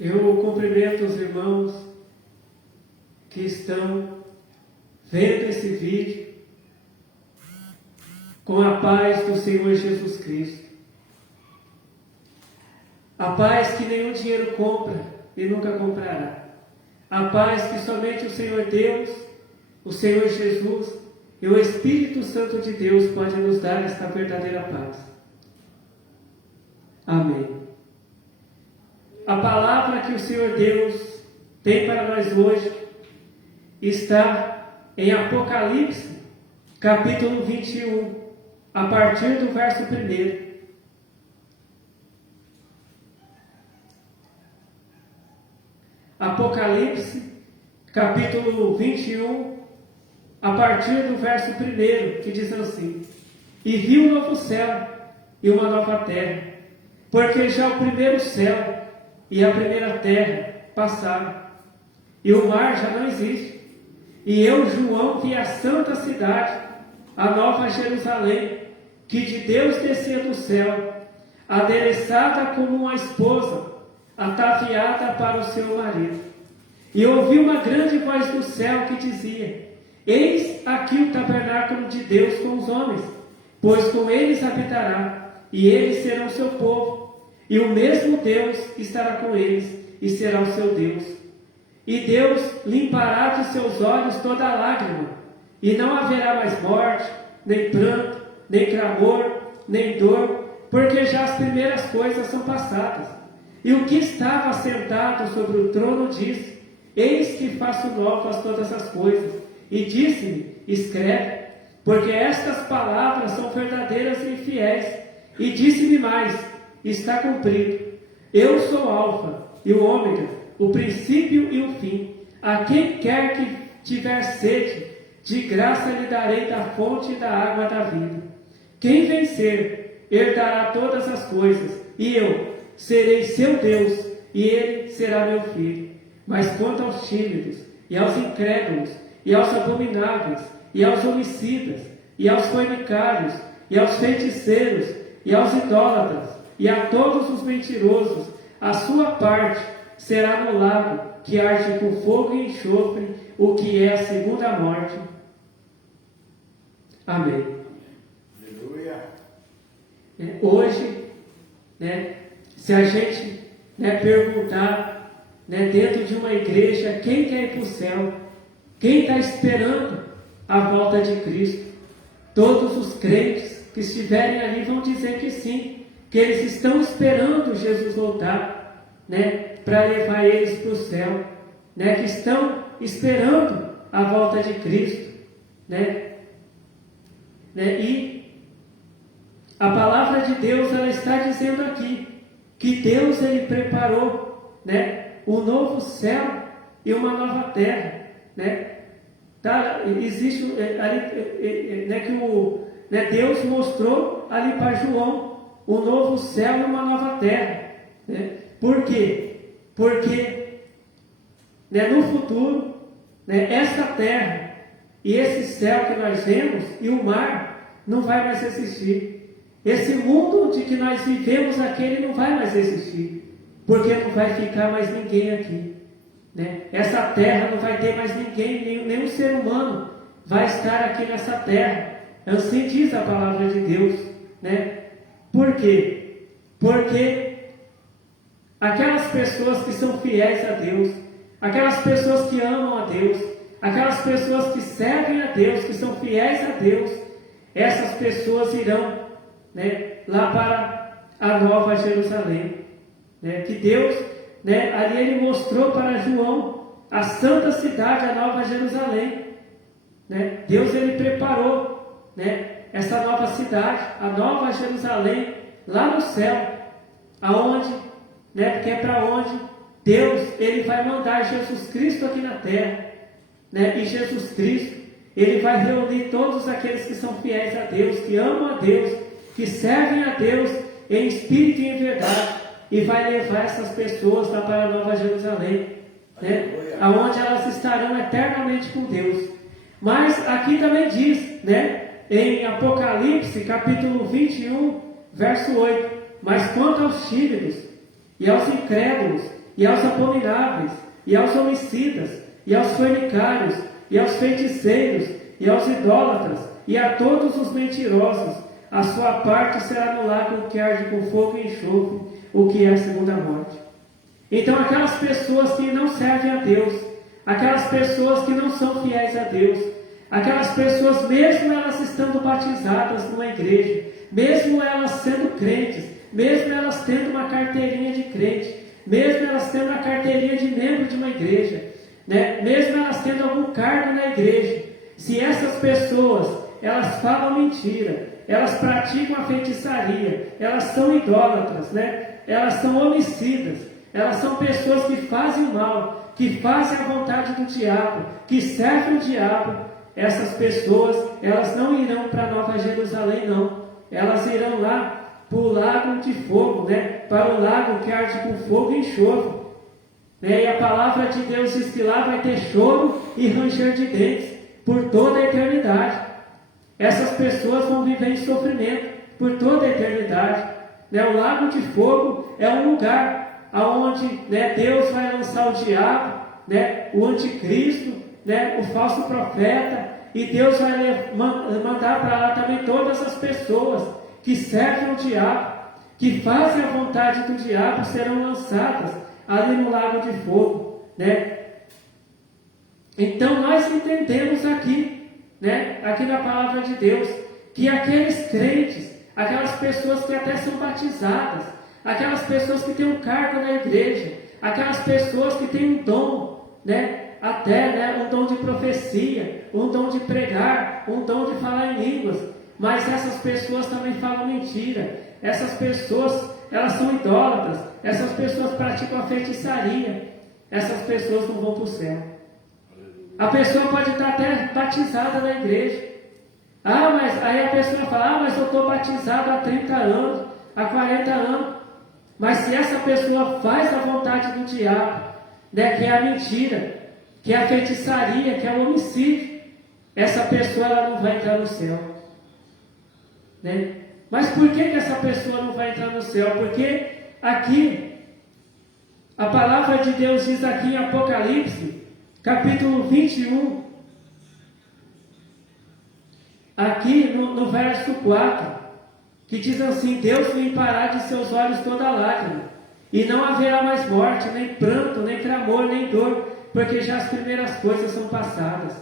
Eu cumprimento os irmãos que estão vendo esse vídeo com a paz do Senhor Jesus Cristo. A paz que nenhum dinheiro compra e nunca comprará. A paz que somente o Senhor Deus, o Senhor Jesus e o Espírito Santo de Deus pode nos dar esta verdadeira paz. Amém. A palavra que o Senhor Deus tem para nós hoje está em Apocalipse, capítulo 21, a partir do verso 1. Apocalipse, capítulo 21, a partir do verso 1, que diz assim: E vi um novo céu e uma nova terra, porque já o primeiro céu e a primeira terra passaram, e o mar já não existe. E eu, João, vi a santa cidade, a nova Jerusalém, que de Deus descia do céu, adereçada como uma esposa, ataviada para o seu marido. E ouvi uma grande voz do céu que dizia: Eis aqui o tabernáculo de Deus com os homens, pois com eles habitará, e eles serão seu povo. E o mesmo Deus estará com eles, e será o seu Deus. E Deus limpará de seus olhos toda lágrima, e não haverá mais morte, nem pranto, nem clamor, nem dor, porque já as primeiras coisas são passadas. E o que estava sentado sobre o trono disse: Eis que faço novas todas as coisas. E disse-me: Escreve, porque estas palavras são verdadeiras e fiéis. E disse-me mais: Está cumprido. Eu sou o Alfa e o Ômega, o princípio e o fim. A quem quer que tiver sede, de graça lhe darei da fonte da água da vida. Quem vencer, herdará todas as coisas, e eu serei seu Deus, e ele será meu filho. Mas quanto aos tímidos, e aos incrédulos, e aos abomináveis, e aos homicidas, e aos fornicários, e aos feiticeiros, e aos idólatras, e a todos os mentirosos, a sua parte será no lago que arde com fogo e enxofre, o que é a segunda morte. Amém. Aleluia. Hoje, se a gente perguntar dentro de uma igreja quem quer ir para o céu, quem está esperando a volta de Cristo, todos os crentes que estiverem ali vão dizer que sim, que eles estão esperando Jesus voltar, para levar eles para o céu, que estão esperando a volta de Cristo, e a palavra de Deus, ela está dizendo aqui que Deus, ele preparou, um novo céu e uma nova terra, existe ali, que Deus mostrou ali para João um novo céu e uma nova terra, Por quê? Porque no futuro, essa terra e esse céu que nós vemos e o mar não vai mais existir. Esse mundo de que nós vivemos aqui, ele não vai mais existir, porque não vai ficar mais ninguém aqui, Essa terra não vai ter mais ninguém, nenhum ser humano vai estar aqui nessa terra. Assim diz a palavra de Deus, Por quê? Porque aquelas pessoas que são fiéis a Deus, aquelas pessoas que amam a Deus, aquelas pessoas que servem a Deus, que são fiéis a Deus, essas pessoas irão lá para a nova Jerusalém, que Deus, ali ele mostrou para João a santa cidade, a nova Jerusalém, Deus, ele preparou, essa nova cidade, a nova Jerusalém, lá no céu, aonde, porque é para onde Deus, ele vai mandar Jesus Cristo aqui na terra, e Jesus Cristo, ele vai reunir todos aqueles que são fiéis a Deus, que amam a Deus, que servem a Deus em espírito e em verdade, e vai levar essas pessoas lá para a nova Jerusalém, aonde elas estarão eternamente com Deus. Mas aqui também diz, em Apocalipse, capítulo 21, verso 8: Mas quanto aos tímidos, e aos incrédulos, e aos abomináveis, e aos homicidas, e aos fornicários, e aos feiticeiros, e aos idólatras, e a todos os mentirosos, a sua parte será no lago que arde com fogo e enxofre, o que é a segunda morte. Então aquelas pessoas que não servem a Deus, aquelas pessoas que não são fiéis a Deus, aquelas pessoas, mesmo elas estando batizadas numa igreja, mesmo elas sendo crentes, mesmo elas tendo uma carteirinha de crente, mesmo elas tendo a carteirinha de membro de uma igreja, né? Mesmo elas tendo algum cargo na igreja, se essas pessoas, elas falam mentira, elas praticam a feitiçaria, elas são idólatras, né? Elas são homicidas, elas são pessoas que fazem o mal, que fazem a vontade do diabo, que servem o diabo. Essas pessoas, elas não irão para Nova Jerusalém, não. Elas irão lá para o lago de fogo, né? Para o lago que arde com fogo e enxofre. Né? E a palavra de Deus diz que lá vai ter choro e ranger de dentes por toda a eternidade. Essas pessoas vão viver em sofrimento por toda a eternidade. Né? O lago de fogo é um lugar onde, né, Deus vai lançar o diabo, né, o anticristo, né, o falso profeta, e Deus vai mandar para lá também todas as pessoas que servem o diabo, que fazem a vontade do diabo, serão lançadas ali no lago de fogo, né? Então nós entendemos aqui, né, aqui na palavra de Deus, que aqueles crentes, aquelas pessoas que até são batizadas, aquelas pessoas que têm um cargo na igreja, aquelas pessoas que têm um dom, né, até, né, um dom de profecia, um dom de pregar, um dom de falar em línguas, mas essas pessoas também falam mentira. Essas pessoas, elas são idólatras, essas pessoas praticam a feitiçaria, essas pessoas não vão para o céu. A pessoa pode estar até batizada na igreja. Mas aí a pessoa fala, mas eu estou batizado há 30 anos, há 40 anos. Mas se essa pessoa faz a vontade do diabo, né, que é a mentira, que é a feitiçaria, que é o homicídio, essa pessoa ela não vai entrar no céu. Né? Mas por que essa pessoa não vai entrar no céu? Porque aqui, a palavra de Deus diz aqui em Apocalipse, capítulo 21, aqui no verso 4, que diz assim: Deus limpará de seus olhos toda lágrima, e não haverá mais morte, nem pranto, nem clamor, nem dor, porque já as primeiras coisas são passadas.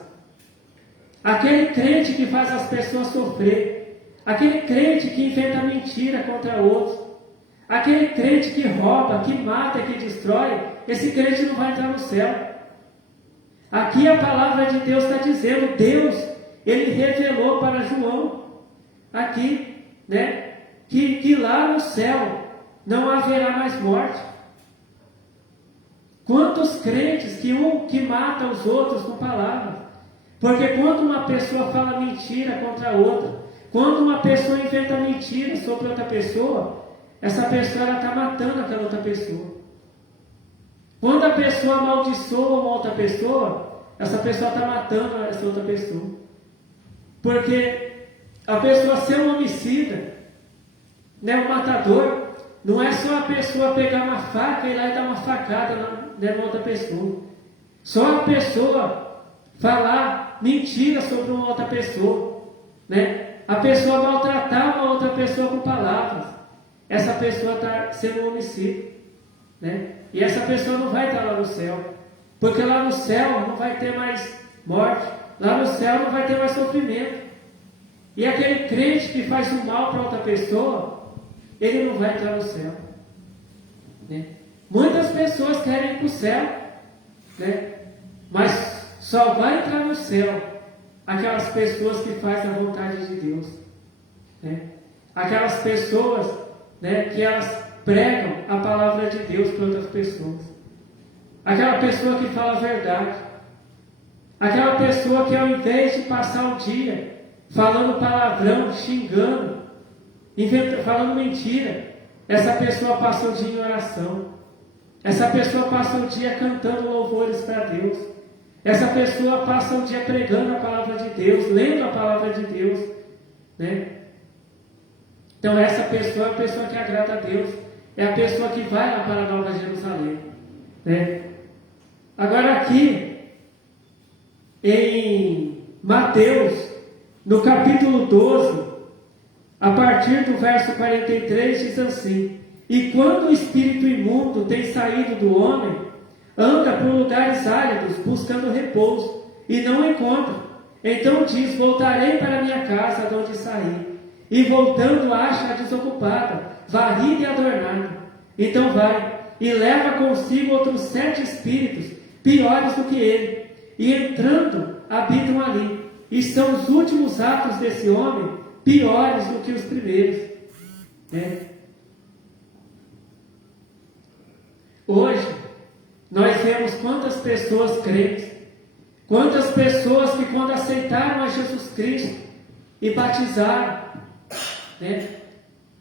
Aquele crente que faz as pessoas sofrer, aquele crente que inventa mentira contra outros, aquele crente que rouba, que mata, que destrói, esse crente não vai entrar no céu. Aqui a palavra de Deus está dizendo, Deus, Ele revelou para João, aqui, né, que lá no céu não haverá mais morte. Quantos crentes que mata os outros com palavras? Porque quando uma pessoa fala mentira contra a outra, quando uma pessoa inventa mentira sobre outra pessoa, essa pessoa está matando aquela outra pessoa. Quando a pessoa amaldiçoa uma outra pessoa, essa pessoa está matando essa outra pessoa. Porque a pessoa ser um homicida, né, um matador, não é só a pessoa pegar uma faca e ir lá e dar uma facada na outra pessoa. Só a pessoa falar mentira sobre uma outra pessoa, né? A pessoa maltratar uma outra pessoa com palavras. Essa pessoa está sendo um homicídio, né? E essa pessoa não vai estar lá no céu, porque lá no céu não vai ter mais morte, lá no céu não vai ter mais sofrimento. E aquele crente que faz o mal para outra pessoa, ele não vai entrar no céu, né? Muitas pessoas querem ir para o céu, né? Mas só vai entrar no céu aquelas pessoas que fazem a vontade de Deus, né? Aquelas pessoas, né, que elas pregam a palavra de Deus para outras pessoas. Aquela pessoa que fala a verdade. Aquela pessoa que ao invés de passar o dia falando palavrão, xingando, falando mentira, essa pessoa passa o dia em oração. Essa pessoa passa o dia cantando louvores para Deus. Essa pessoa passa o dia pregando a palavra de Deus, lendo a palavra de Deus, né? Então essa pessoa é a pessoa que agrada a Deus. É a pessoa que vai lá para a Nova Jerusalém. né? Agora aqui, em Mateus, no capítulo 12, a partir do verso 43, diz assim: E quando o espírito imundo tem saído do homem, anda por lugares áridos, buscando repouso, e não encontra. Então diz: Voltarei para minha casa, de onde saí. E voltando, acha-a desocupada, varrida e adornada. Então vai, e leva consigo outros 7 espíritos, piores do que ele. E entrando, habitam ali. E são os últimos atos desse homem, piores do que os primeiros. Né? Hoje, nós vemos quantas pessoas crentes, quantas pessoas que quando aceitaram a Jesus Cristo e batizaram, né,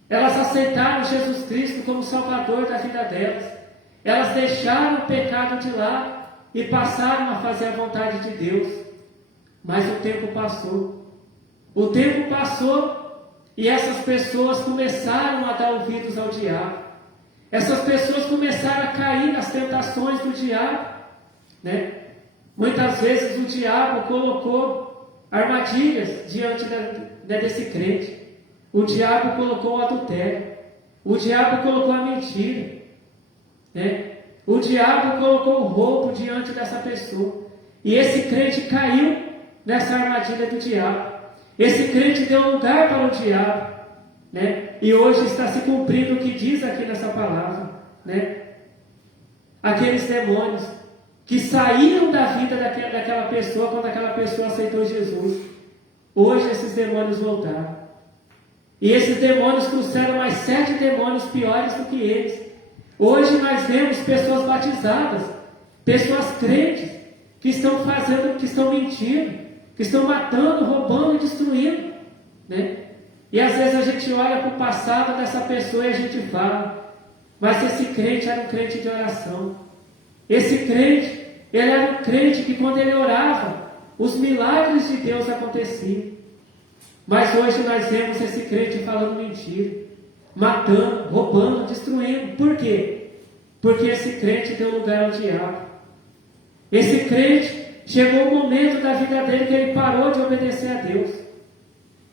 elas aceitaram Jesus Cristo como Salvador da vida delas. Elas deixaram o pecado de lado e passaram a fazer a vontade de Deus. Mas o tempo passou. O tempo passou e essas pessoas começaram a dar ouvidos ao diabo. Essas pessoas começaram a cair nas tentações do diabo, né? Muitas vezes o diabo colocou armadilhas diante desse crente. O diabo colocou o adultério. O diabo colocou a mentira, né? O diabo colocou o roubo diante dessa pessoa. E esse crente caiu nessa armadilha do diabo. Esse crente deu lugar para o diabo, né? E hoje está se cumprindo o que diz aqui nessa palavra, né? Aqueles demônios que saíram da vida daquela pessoa quando aquela pessoa aceitou Jesus. Hoje esses demônios voltaram. E esses demônios trouxeram mais 7 demônios piores do que eles. Hoje nós vemos pessoas batizadas, pessoas crentes, que estão fazendo, que estão mentindo, que estão matando, roubando e destruindo, né? E às vezes a gente olha para o passado dessa pessoa e a gente fala, mas esse crente era um crente de oração. Esse crente, ele era um crente que quando ele orava, os milagres de Deus aconteciam. Mas hoje nós vemos esse crente falando mentira, matando, roubando, destruindo. Por quê? Porque esse crente deu lugar ao diabo. Esse crente, chegou um momento da vida dele que ele parou de obedecer a Deus.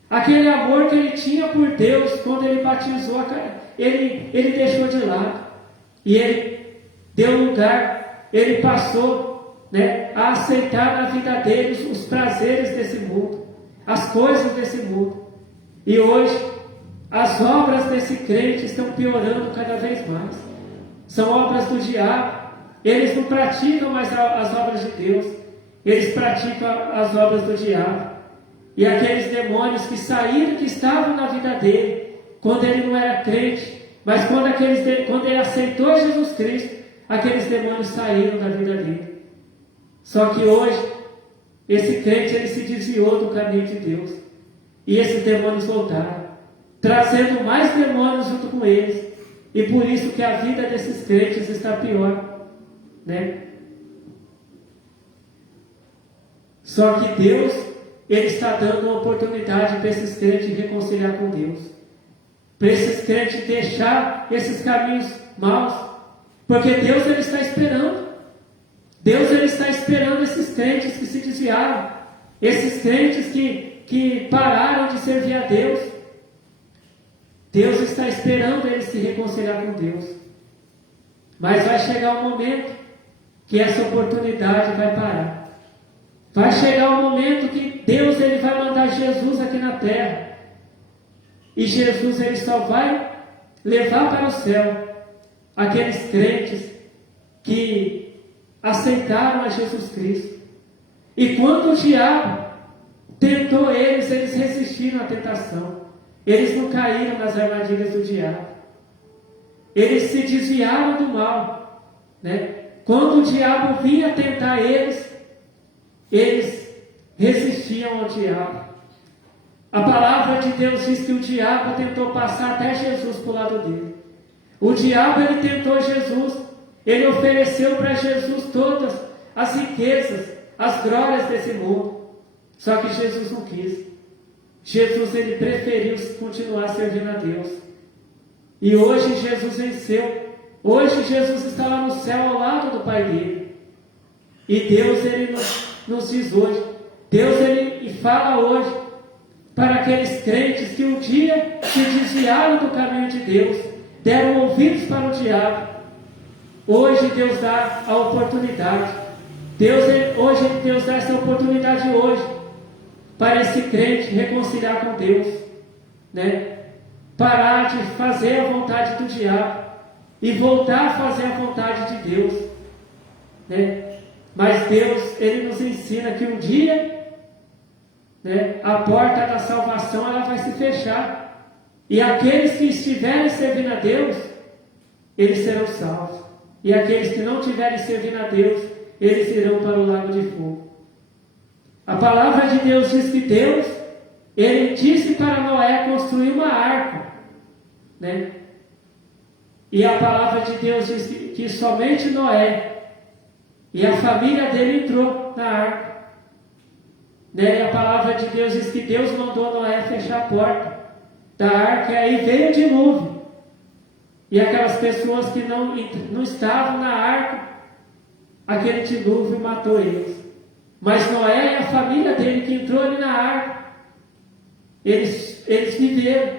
Aquele amor que ele tinha por Deus, quando ele batizou, ele deixou de lado. E ele deu lugar, ele passou, né, a aceitar na vida dele os prazeres desse mundo, as coisas desse mundo. E hoje, as obras desse crente estão piorando cada vez mais. São obras do diabo. Eles não praticam mais as obras de Deus. Eles praticam as obras do diabo. E aqueles demônios que saíram, que estavam na vida dele, quando ele não era crente, mas quando ele aceitou Jesus Cristo, aqueles demônios saíram da vida dele. Só que hoje, esse crente ele se desviou do caminho de Deus. E esses demônios voltaram, trazendo mais demônios junto com eles. E por isso que a vida desses crentes está pior, né? Só que Deus, Ele está dando uma oportunidade para esses crentes reconciliar com Deus, para esses crentes deixar esses caminhos maus, porque Deus Ele está esperando. Deus Ele está esperando esses crentes que se desviaram, esses crentes que pararam de servir a Deus. Deus está esperando eles se reconciliar com Deus. Mas vai chegar um momento que essa oportunidade vai parar. Vai chegar um momento que Deus ele vai mandar Jesus aqui na terra. E Jesus ele só vai levar para o céu aqueles crentes que aceitaram a Jesus Cristo. E quando o diabo tentou eles resistiram à tentação. Eles não caíram nas armadilhas do diabo. Eles se desviaram do mal, né? Quando o diabo vinha tentar eles resistiam ao diabo. A palavra de Deus diz que o diabo tentou passar até Jesus para o lado dele. O diabo ele tentou Jesus. Ele ofereceu para Jesus todas as riquezas, as glórias desse mundo. Só que Jesus não quis. Jesus ele preferiu continuar servindo a Deus. E hoje Jesus venceu Hoje Jesus está lá no céu ao lado do Pai dele. E Deus, Ele nos diz hoje, Deus, Ele fala hoje para aqueles crentes que um dia se desviaram do caminho de Deus, deram ouvidos para o diabo. Hoje Deus dá a oportunidade. Hoje Deus dá essa oportunidade hoje para esse crente reconciliar com Deus, né? Parar de fazer a vontade do diabo e voltar a fazer a vontade de Deus, né? Mas Deus, Ele nos ensina que um dia, né, a porta da salvação ela vai se fechar, e aqueles que estiverem servindo a Deus, eles serão salvos, e aqueles que não estiverem servindo a Deus, eles irão para o lago de fogo. A palavra de Deus diz que Deus, Ele disse para Noé construir uma arca, né? E a palavra de Deus diz que somente Noé e a família dele entrou na arca, né? E a palavra de Deus diz que Deus mandou Noé fechar a porta da arca, e aí veio o dilúvio, e aquelas pessoas que não estavam na arca, aquele dilúvio matou eles. Mas Noé e a família dele que entrou ali na arca, eles viveram,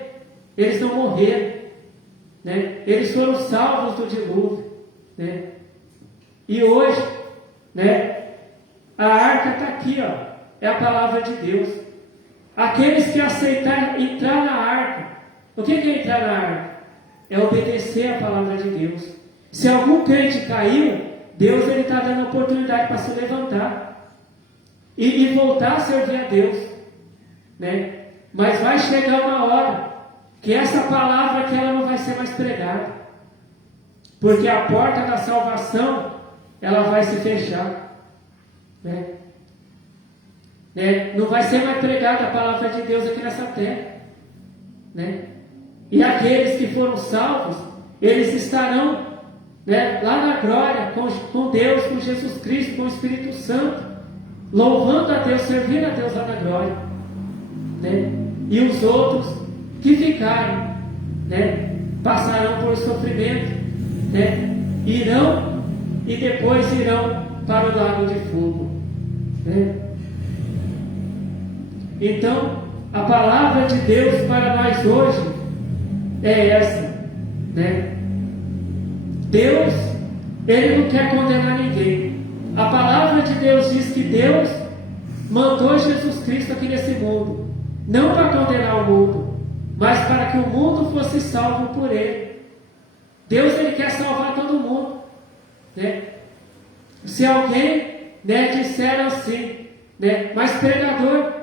eles não morreram, né? Eles foram salvos do dilúvio, né? E hoje, né, a arca está aqui, ó, é a palavra de Deus. Aqueles que aceitarem entrar na arca, o que é entrar na arca? É obedecer a palavra de Deus. Se algum crente caiu, Deus está dando oportunidade para se levantar e voltar a servir a Deus, né? Mas vai chegar uma hora que essa palavra que ela não vai ser mais pregada, porque a porta da salvação ela vai se fechar, né? Não vai ser mais pregada a palavra de Deus aqui nessa terra, né? E aqueles que foram salvos, eles estarão, né, lá na glória com Deus, com Jesus Cristo, com o Espírito Santo, louvando a Deus, servindo a Deus lá na glória, né? E os outros que ficarem, né, passarão por sofrimento, né, irão e depois irão para o lago de fogo, né? Então, a palavra de Deus para nós hoje é essa, né? Deus, Ele não quer condenar ninguém. A palavra de Deus diz que Deus mandou Jesus Cristo aqui nesse mundo, não para condenar o mundo, mas para que o mundo fosse salvo por Ele. Deus, Ele quer salvar todo mundo, né? Se alguém, né, disser assim, né, mas pregador,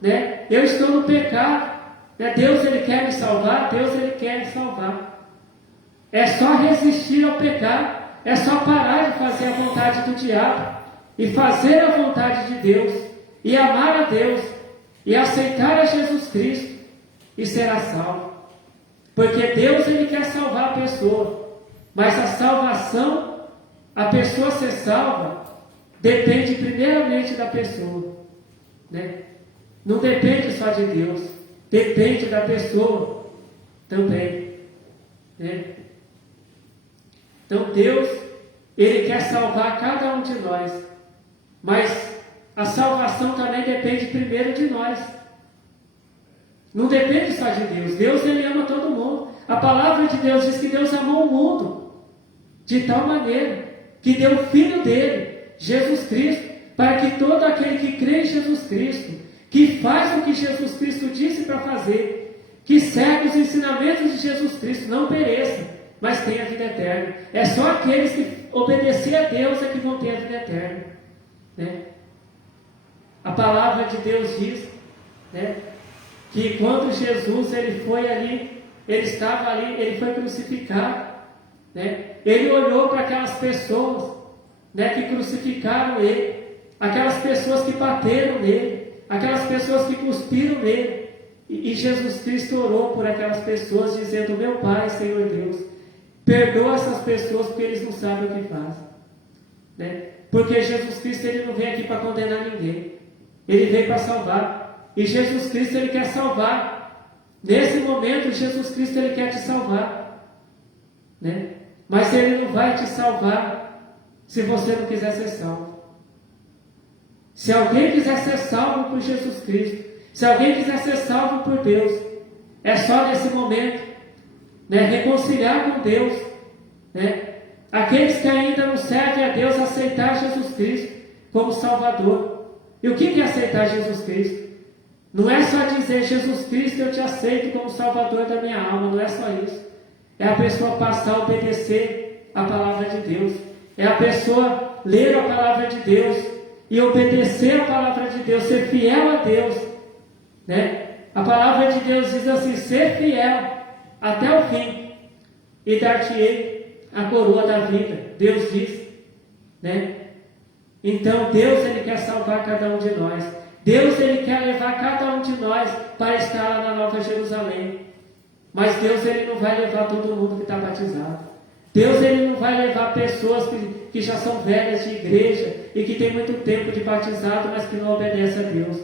né, eu estou no pecado, né, Deus, Ele quer me salvar, Deus, Ele quer me salvar. É só resistir ao pecado, é só parar de fazer a vontade do diabo e fazer a vontade de Deus, e amar a Deus, e aceitar a Jesus Cristo, e será salvo. Porque Deus, Ele quer salvar a pessoa, mas a salvação, a pessoa ser salva, depende primeiramente da pessoa, né? Não depende só de Deus, depende da pessoa também, né? Então Deus, Ele quer salvar cada um de nós, mas a salvação também depende primeiro de nós. Não depende só de Deus. Deus, Ele ama todo mundo. A palavra de Deus diz que Deus amou o mundo de tal maneira que deu o Filho dele, Jesus Cristo, para que todo aquele que crê em Jesus Cristo, que faz o que Jesus Cristo disse para fazer, que segue os ensinamentos de Jesus Cristo, não pereça, mas tenha vida eterna. É só aqueles que obedecer a Deus é que vão ter a vida eterna, né? A palavra de Deus diz, né, que quando Jesus ele foi ali, ele estava ali, ele foi crucificado, né? Ele olhou para aquelas pessoas, né, que crucificaram ele, aquelas pessoas que bateram nele, aquelas pessoas que cuspiram nele, e Jesus Cristo orou por aquelas pessoas, dizendo: meu Pai, Senhor Deus, perdoa essas pessoas porque eles não sabem o que fazem, né? Porque Jesus Cristo ele não veio aqui para condenar ninguém, Ele veio para salvar, e Jesus Cristo Ele quer salvar. Nesse momento, Jesus Cristo Ele quer te salvar, né? Mas Ele não vai te salvar se você não quiser ser salvo. Se alguém quiser ser salvo por Jesus Cristo, se alguém quiser ser salvo por Deus, é só nesse momento, reconciliar com Deus, aqueles que ainda não servem a Deus, aceitar Jesus Cristo como Salvador. E o que é aceitar Jesus Cristo? Não é só dizer, Jesus Cristo, eu te aceito como Salvador da minha alma, não é só isso. É a pessoa passar a obedecer a palavra de Deus. É a pessoa ler a palavra de Deus e obedecer a palavra de Deus, ser fiel a Deus. A palavra de Deus diz assim, ser fiel até o fim e dar-te-ei a coroa da vida. Deus diz, Então Deus, Ele quer salvar cada um de nós. Deus, Ele quer levar cada um de nós para estar lá na Nova Jerusalém. Mas Deus, Ele não vai levar todo mundo que está batizado. Deus, Ele não vai levar pessoas que já são velhas de igreja e que tem muito tempo de batizado, mas que não obedecem a Deus.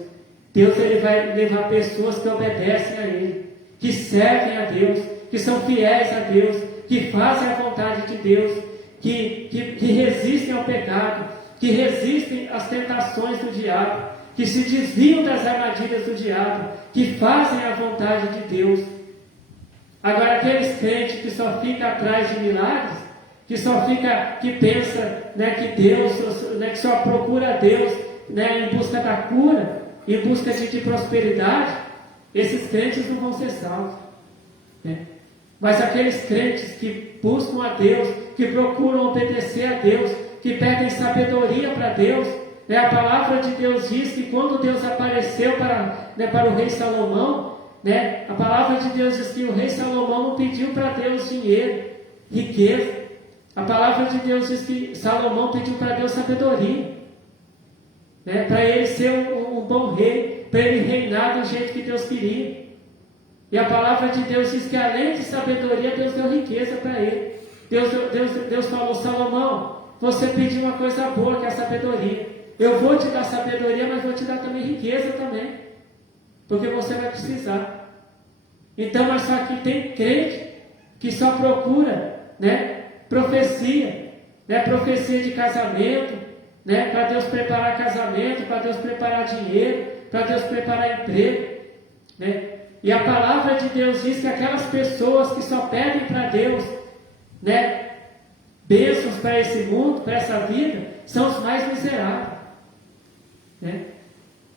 Deus, Ele vai levar pessoas que obedecem a Ele, que servem a Deus, que são fiéis a Deus, que fazem a vontade de Deus, que resistem ao pecado, que resistem às tentações do diabo, que se desviam das armadilhas do diabo, que fazem a vontade de Deus. Agora, aqueles crentes que só ficam atrás de milagres, que pensa que Deus, que só procura Deus em busca da cura, em busca de prosperidade, esses crentes não vão ser salvos. Mas aqueles crentes que buscam a Deus, que procuram obedecer a Deus, que pedem sabedoria para Deus, a palavra de Deus diz que quando Deus apareceu para o rei Salomão, a palavra de Deus diz que o rei Salomão não pediu para Deus dinheiro, riqueza. A palavra de Deus diz que Salomão pediu para Deus sabedoria, para ele ser um bom rei, para ele reinar do jeito que Deus queria. E a palavra de Deus diz que além de sabedoria, Deus deu riqueza para ele. Deus falou, Salomão, você pediu uma coisa boa, que é a sabedoria. Eu vou te dar sabedoria, mas vou te dar também riqueza também, porque você vai precisar. Então, mas só que tem crente que só procura, profecia, profecia de casamento, para Deus preparar casamento, para Deus preparar dinheiro, para Deus preparar emprego, E a palavra de Deus diz que aquelas pessoas que só pedem para Deus, bênçãos para esse mundo, para essa vida, são os mais miseráveis.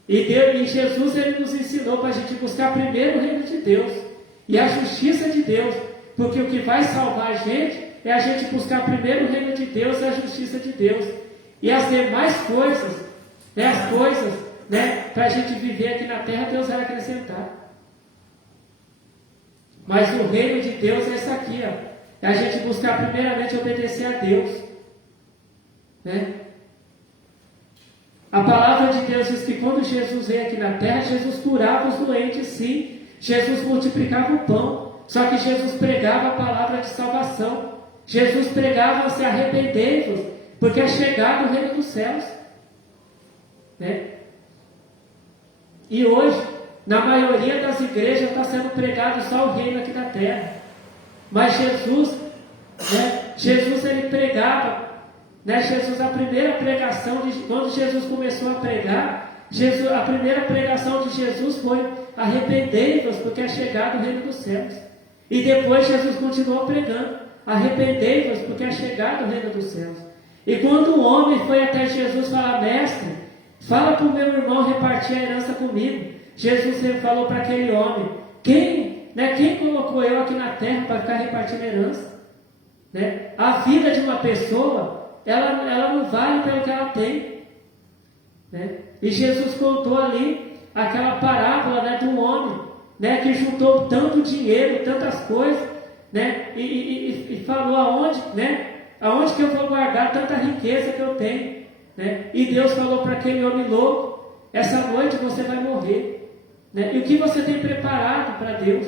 E Jesus, Ele nos ensinou para a gente buscar primeiro o reino de Deus e a justiça de Deus, porque o que vai salvar a gente é a gente buscar primeiro o reino de Deus e a justiça de Deus, e as demais coisas, as coisas, para a gente viver aqui na terra, Deus vai acrescentar. Mas o reino de Deus é isso aqui, é a gente buscar primeiramente obedecer a Deus, A palavra de Deus diz que quando Jesus veio aqui na terra, Jesus curava os doentes, sim. Jesus multiplicava o pão. Só que Jesus pregava a palavra de salvação. Jesus pregava, se arrependei-vos, porque é chegado o reino dos céus. E hoje, na maioria das igrejas, está sendo pregado só o reino aqui da terra. Mas Jesus, Jesus, Ele pregava. Jesus, a primeira pregação, quando Jesus começou a pregar, a primeira pregação de Jesus foi: arrependei-vos, porque é chegado o reino dos céus. E depois Jesus continuou pregando: arrependei-vos, porque é chegado o reino dos céus. E quando um homem foi até Jesus falar: mestre, fala para o meu irmão repartir a herança comigo, Jesus falou para aquele homem: quem colocou eu aqui na terra para ficar repartindo a herança? A vida de uma pessoa, ela não vale pelo que ela tem. E Jesus contou ali aquela parábola de um homem, que juntou tanto dinheiro, tantas coisas, e falou aonde que eu vou guardar tanta riqueza que eu tenho, E Deus falou para aquele homem louco: essa noite você vai morrer, E o que você tem preparado para Deus,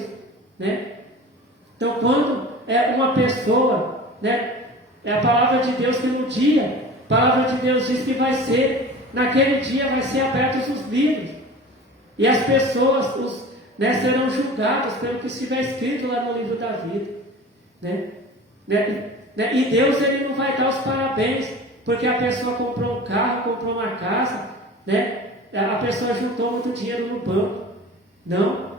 Então, quando uma pessoa, é a palavra de Deus que no dia, a palavra de Deus diz que vai ser, naquele dia vai ser abertos os livros, e as pessoas serão julgadas pelo que estiver escrito lá no livro da vida, né? E Deus ele não vai dar os parabéns porque a pessoa comprou um carro, comprou uma casa, né? A pessoa juntou muito dinheiro no banco. Não.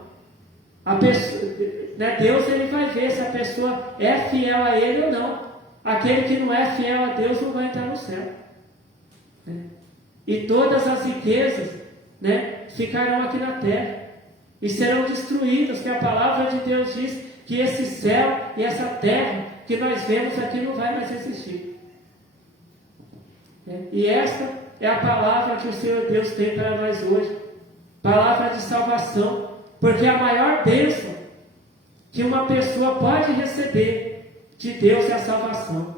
A pessoa, né? Deus ele vai ver se a pessoa é fiel a Ele ou não. Aquele que não é fiel a Deus não vai entrar no céu. Né? E todas as riquezas, né, ficarão aqui na terra e serão destruídas, que a palavra de Deus diz que esse céu e essa terra que nós vemos aqui não vai mais existir. E esta é a palavra que o Senhor Deus tem para nós hoje, palavra de salvação, porque a maior bênção que uma pessoa pode receber de Deus é a salvação.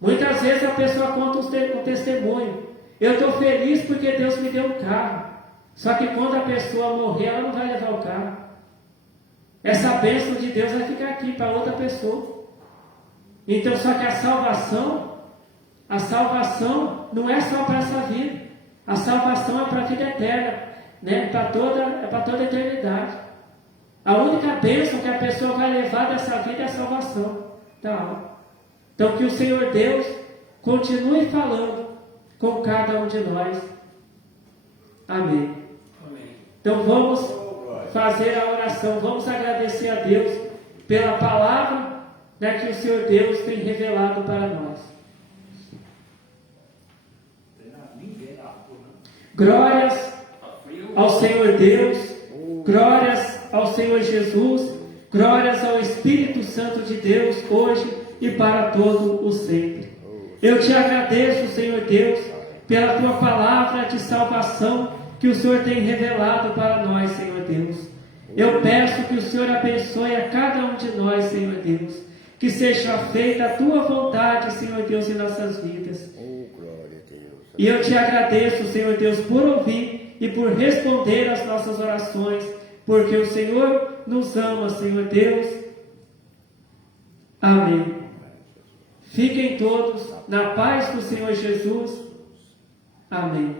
Muitas vezes a pessoa conta um testemunho: eu estou feliz porque Deus me deu um carro. Só que quando a pessoa morrer, ela não vai levar o carro. Essa bênção de Deus vai ficar aqui para outra pessoa. Então, só que a salvação não é só para essa vida. A salvação é para a vida eterna, né? para toda a eternidade. A única bênção que a pessoa vai levar dessa vida é a salvação. Tá? Então, que o Senhor Deus continue falando com cada um de nós. Amém. Então vamos fazer a oração, vamos agradecer a Deus pela palavra, né, que o Senhor Deus tem revelado para nós. Glórias ao Senhor Deus, glórias ao Senhor Jesus, glórias ao Espírito Santo de Deus, hoje e para todo o sempre. Eu te agradeço, Senhor Deus, pela tua palavra de salvação que o Senhor tem revelado para nós, Senhor Deus. Eu peço que o Senhor abençoe a cada um de nós, Senhor Deus. Que seja feita a tua vontade, Senhor Deus, em nossas vidas. E eu te agradeço, Senhor Deus, por ouvir e por responder às nossas orações, porque o Senhor nos ama, Senhor Deus. Amém. Fiquem todos na paz do Senhor Jesus. Amém.